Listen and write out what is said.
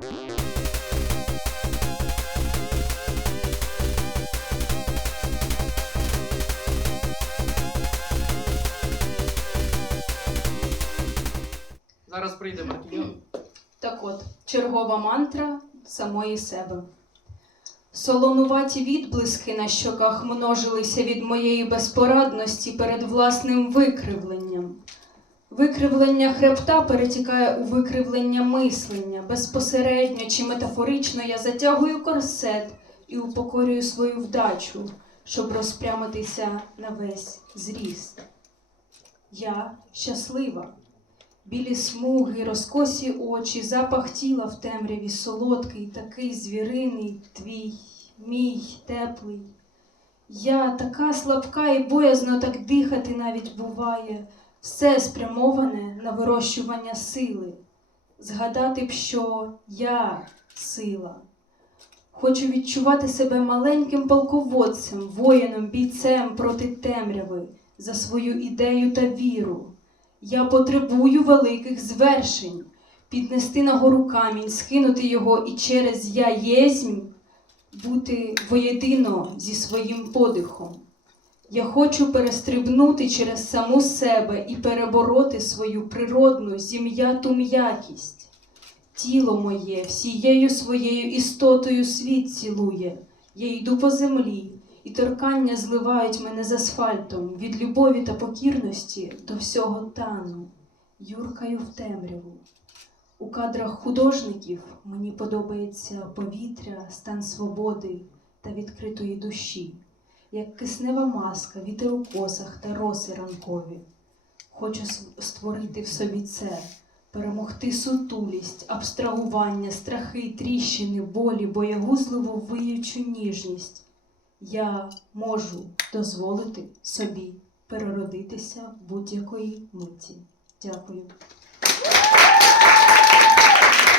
Зараз прийде Мартіньон. Так от, чергова мантра самої себе. Солонуваті відблиски на щоках множилися від моєї безпорадності перед власним викривленням. Викривлення хребта перетікає у викривлення мислення. Безпосередньо чи метафорично я затягую корсет і упокорюю свою вдачу, щоб розпрямитися на весь зріст. Я щаслива. Білі смуги, розкосі очі, запах тіла в темряві солодкий, такий звіриний, твій, мій, теплий. Я така слабка і боязно так дихати навіть буває, все спрямоване на вирощування сили. Згадати б, що я сила. Хочу відчувати себе маленьким полководцем, воїном, бійцем проти темряви за свою ідею та віру. Я потребую великих звершень, піднести на гору камінь, скинути його і через я єзмь бути воєдино зі своїм подихом. Я хочу перестрибнути через саму себе і перебороти свою природну зім'яту м'якість. Тіло моє всією своєю істотою світ цілує. Я йду по землі, і торкання зливають мене з асфальтом від любові та покірності до всього тану, юркаю в темряву. У кадрах художників мені подобається повітря, стан свободи та відкритої душі, як киснева маска, вітер у косах та роси ранкові. Хочу створити в собі це, перемогти сутулість, абстрагування, страхи, тріщини, болі, боягузливу виючу ніжність. Я можу дозволити собі переродитися будь-якої миті. Дякую.